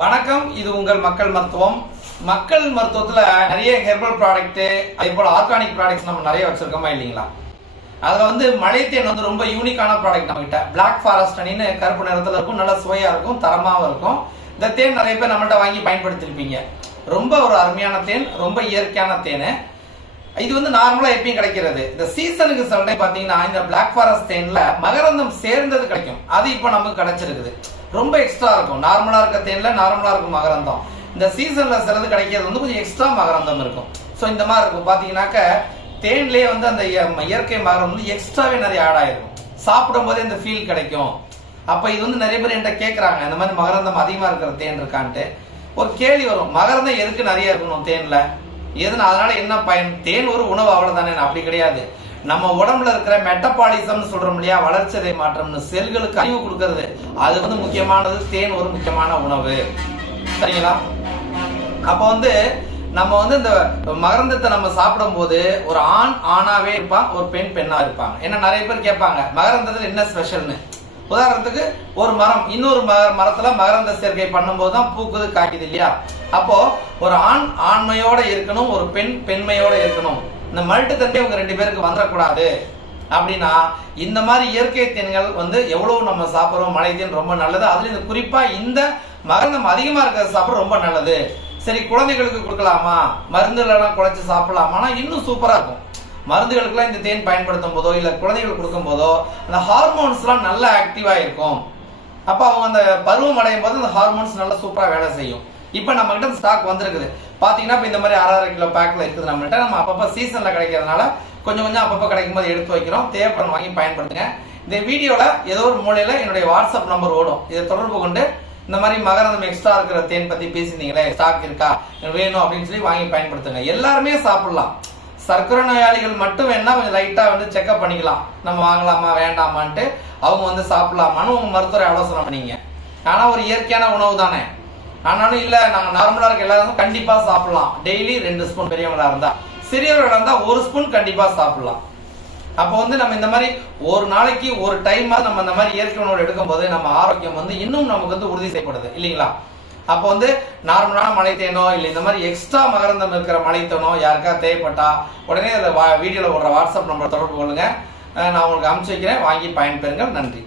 வணக்கம் இது உங்கள் மக்கள் மருத்துவம். மக்கள் மருத்துவத்தில் நிறைய ஹெர்பல் ப்ராடக்ட் அதே போல் ஆர்கானிக் ப்ராடக்ட்ஸ் நம்ம நிறைய வச்சிருக்கோமா இல்லைங்களா? அதில் வந்து மலைத்தேன் வந்து ரொம்ப யூனிக்கான ப்ராடக்ட் நம்மகிட்ட. பிளாக் ஃபாரஸ்ட் அணின்னு கருப்பு நிறத்தில் இருக்கும் நல்லா சுவையாக இருக்கும் தரமாகவும் இருக்கும். இந்த தேன் நிறைய பேர் நம்மள்ட்ட வாங்கி பயன்படுத்திருப்பீங்க ரொம்ப ஒரு அருமையான தேன் ரொம்ப இயற்கையான தேன். இது வந்து நார்மலா எப்பயும் கிடைக்கிறது. இந்த சீசனுக்கு சில டைம் பாத்தீங்கன்னா இந்த பிளாக் ஃபாரஸ்ட் தேன்ல மகரந்தம் சேர்ந்தது கிடைக்கும். அது இப்போ நமக்கு கிடைச்சிருக்குது. ரொம்ப எக்ஸ்ட்ரா இருக்கும். நார்மலா இருக்க தேன்ல நார்மலா இருக்கும் மகரந்தம். இந்த சீசன்ல சிலது கிடைக்கிறது வந்து கொஞ்சம் எக்ஸ்ட்ரா மகரந்தம் இருக்கும். ஸோ இந்த மாதிரி இருக்கும். பாத்தீங்கன்னாக்க தேன்லயே வந்து அந்த இயற்கை மகரம் வந்து எக்ஸ்ட்ராவே நிறைய ஆட் ஆயிருக்கும் சாப்பிடும் போதே இந்த ஃபீல் கிடைக்கும். அப்ப இது வந்து நிறைய பேர் என்கிட்ட கேக்குறாங்க இந்த மாதிரி மகரந்தம் அதிகமா இருக்கிற தேன் இருக்கான்ட்டு. ஒரு கேள்வி வரும் மகரந்தம் எதுக்கு நிறைய இருக்கணும் தேன்ல? எதுனா அதனால என்ன பயன்? தேன் ஒரு உணவு அவ்வளவுதானே அப்படி கிடையாது. நம்ம உடம்புல இருக்கிற மெட்டபாலிசம் சொல்றோம் இல்லையா வளர்ச்சிதை மாற்றம்னு செல்களுக்கு அறிவு கொடுக்கறது. அது வந்து முக்கியமானது தேன் ஒரு முக்கியமான உணவு. சரிங்களா? அப்போ வந்து நம்ம வந்து இந்த மகரந்தத்தை நம்ம சாப்பிடும்போது ஒரு ஆண் ஆணாவே இருப்பான் ஒரு பெண் பெண்ணா இருப்பாங்க. ஏன்னா நிறைய பேர் கேட்பாங்க மகரந்தத்துல என்ன ஸ்பெஷல்னு உதாரணத்துக்கு ஒரு மரம் இன்னொரு ம- மரத்துல மகரந்த சேர்க்கை பண்ணும்போது தான் பூக்குது காய்க்குது இல்லையா? அப்போ ஒரு ஆண் ஆண்மையோட இருக்கணும் ஒரு பெண் பெண்மையோட இருக்கணும். இந்த மல்ட்டுத்தன்மை உங்க ரெண்டு பேருக்கு வந்துடக்கூடாது அப்படின்னா இந்த மாதிரி இயற்கை தேன்கள் வந்து எவ்வளவு நம்ம சாப்பிடுறோம் மலை தேன் ரொம்ப நல்லது. அதுல இந்த குறிப்பா இந்த மகரந்தம் அதிகமா இருக்கிறத சாப்பிட ரொம்ப நல்லது. சரி குழந்தைகளுக்கு கொடுக்கலாமா? மருந்துகளெல்லாம் குழைச்சி சாப்பிடலாமானா இன்னும் சூப்பரா இருக்கும். மருந்துகளுக்குலாம் இந்த தேன் பயன்படுத்தும் போதோ இல்ல குழந்தைகளுக்கு கொடுக்கும் போதோ அந்த ஹார்மோன்ஸ்லாம் நல்லா ஆக்டிவா இருக்கும். அப்ப அவங்க அந்த பருவம் அடையும் போது அந்த ஹார்மோன்ஸ் நல்லா சூப்பரா வேலை செய்யும். இப்போ நம்ம கிட்ட ஸ்டாக் வந்திருக்குது. பாத்தீங்கன்னா இப்ப இந்த மாதிரி அரை அரை கிலோ பேக்ல இருக்குது நம்மகிட்ட. நம்ம அப்பப்ப சீசன்ல கிடைக்கிறதுனால கொஞ்சம் கொஞ்சம் அப்பப்ப கிடைக்கும் போது எடுத்து வைக்கிறோம். தேவைப்படும் வாங்கி பயன்படுத்துங்க. இந்த வீடியோல ஏதோ ஒரு மூலையில என்னுடைய வாட்ஸ்அப் நம்பர் ஓடும். இதை தொடர்பு கொண்டு இந்த மாதிரி மகரந்தம் எக்ஸ்ட்ரா இருக்கிற தேன் பத்தி பேசியிருந்தீங்களே ஸ்டாக் இருக்கா வேணும் அப்படின்னு சொல்லி வாங்கி பயன்படுத்துங்க. எல்லாருமே சாப்பிடலாம். சர்க்கரை நோயாளிகள் மட்டும் வேணா கொஞ்சம் லைட்டா வந்து செக்அப் பண்ணிக்கலாம். நம்ம வாங்கலாமா வேண்டாமான்ட்டு அவங்க வந்து சாப்பிடலாமான்னு உங்க மருத்துவரை ஆலோசனை பண்ணீங்க. ஆனா ஒரு இயற்கையான உணவு தானே. ஆனாலும் இல்ல நாங்க நார்மலா இருக்க எல்லாரும் கண்டிப்பா சாப்பிடலாம். டெய்லி ரெண்டு ஸ்பூன் பெரியவங்களா இருந்தா. சிறியவர்களா இருந்தா ஒரு ஸ்பூன் கண்டிப்பா சாப்பிடலாம். அப்போ வந்து நம்ம இந்த மாதிரி ஒரு நாளைக்கு ஒரு டைமாக நம்ம இந்த மாதிரி இயற்கை உணவு எடுக்கும்போது நம்ம ஆரோக்கியம் வந்து இன்னும் நமக்கு வந்து உறுதி செய்யப்படுது இல்லைங்களா? அப்போ வந்து நார்மலான மலைத்தேனோ இல்லை இந்த மாதிரி எக்ஸ்ட்ரா மகரந்தம் இருக்கிற மலைத்தேனோ யாருக்கா தேவைப்பட்டா உடனே அந்த வீடியோவில் போடுற வாட்ஸ்அப் நம்பர் தொடர்பு கொள்ளுங்க. நான் உங்களுக்கு அனுப்பிச்சு வைக்கிறேன். வாங்கி பயன்பெறுங்கள். நன்றி.